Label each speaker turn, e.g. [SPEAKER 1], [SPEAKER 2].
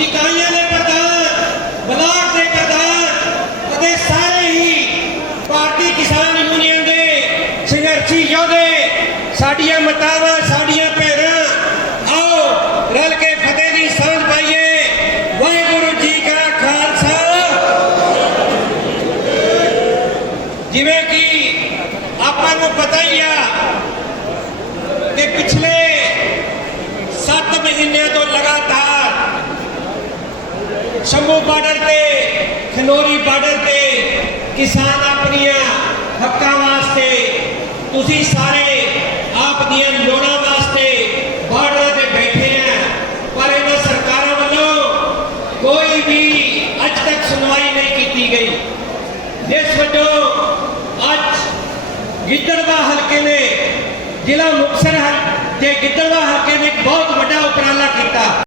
[SPEAKER 1] इकाइयों ने प्रदान ब्लॉक ने प्रदान ਅਤੇ ਸਾਰੇ ਹੀ ਭਾਰਤੀ ਕਿਸਾਨ ਯੂਨੀਅਨ ਦੇ ਸੰਘਰਸ਼ੀ ਯੋਧੇ ਸਾਡੀਆਂ ਮਤਾਵਾਂ ਸਾਡੀਆਂ ਭੈਣਾਂ ਆਓ ਰਲ ਕੇ ਫਤਿਹ ਦੀ ਸਾਂਝ ਪਾਈਏ ਵਾਹਿਗੁਰੂ ਜੀ ਕਾ ਖਾਲਸਾ ਜਿਵੇਂ ਕਿ ਆਪਾਂ ਨੂੰ ਪਤਾ ਹੀ ਆ ਕਿ ਪਿਛਲੇ 7 ਮਹੀਨਿਆਂ ਤੋਂ ਸ਼ੰਭੂ ਬਾਰਡਰ ਤੇ, ਖਨੋਰੀ ਬਾਰਡਰ ਤੇ ਕਿਸਾਨ ਆਪਣੀਆਂ ਹੱਕਾਂ ਵਾਸਤੇ, ਤੁਸੀਂ ਸਾਰੇ ਆਪ ਦੀਆਂ ਲੋੜਾਂ ਵਾਸਤੇ ਬਾਰਡਰਾਂ ਤੇ ਬੈਠੇ ਆ। ਪਰ ਇਹਨਾਂ ਸਰਕਾਰਾਂ ਵੱਲੋਂ ਕੋਈ ਵੀ ਅੱਜ ਤੱਕ ਸੁਣਵਾਈ ਨਹੀਂ ਕੀਤੀ ਗਈ। ਇਸ ਵਜੋਂ ਅੱਜ ਗਿੱਦੜਵਾ ਹਲਕੇ ਨੇ ਜ਼ਿਲ੍ਹਾ ਮੁਕਸਰ ਦੇ ਗਿੱਦੜਵਾ ਹਲਕੇ ਨੇ